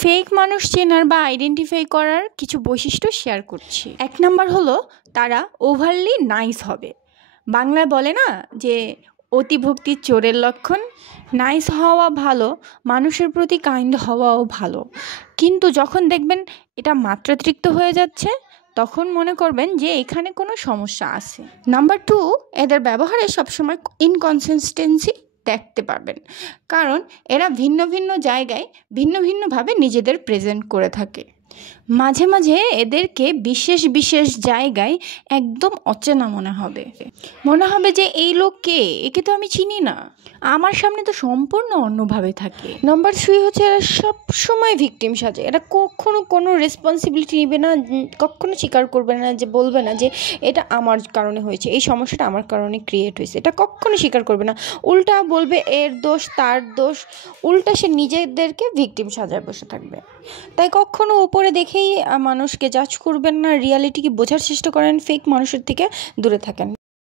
Fake মানুষ চেনার বা আইডেন্টিফাই করার কিছু বৈশিষ্ট্য শেয়ার করছি। 1 নাম্বার হলো তারা ওভারলি নাইস হবে। বাংলায় বলে না যে অতিভক্তি চোরের লক্ষণ। নাইস হওয়া ভালো, মানুষের প্রতি কাইন্ড হওয়াও ভালো, কিন্তু যখন দেখবেন এটা মাত্রাতিরিক্ত হয়ে যাচ্ছে তখন মনে করবেন যে এখানে কোনো সমস্যা আছে। নাম্বার 2, এদের ব্যবহারে সবসময় ইনকনসিস্টেন্সি দেখতে পারবেন, কারণ এরা ভিন্ন ভিন্ন জায়গায় ভিন্ন ভিন্নভাবে নিজেদের প্রেজেন্ট করে থাকে। মাঝে মাঝে এদেরকে বিশেষ বিশেষ জায়গায় একদম অচেনা মনে হবে যে এই লোক কে, একে তো আমি চিনি না, আমার সামনে তো সম্পূর্ণ অন্যভাবে থাকে। নাম্বার 3 হচ্ছে এরা সবসময় ভিকটিম সাজে। এরা কখনো কোনো রেসপন্সিবিলিটি নেবে না, কখনো স্বীকার করবে না, যে বলবে না যে এটা আমার কারণে হয়েছে, এই সমস্যাটা আমার কারণে ক্রিয়েট হয়েছে, এটা কখনো স্বীকার করবে না। উল্টা বলবে এর দোষ, তার দোষ, উল্টা সে নিজেদেরকে ভিকটিম সাজায় বসে থাকবে। তাই কখনো উপরে দেখেই মানুষকে জাজ করবেন না, রিয়ালিটিকে বোঝার চেষ্টা করেন, ফেক মানুষের থেকে দূরে থাকেন।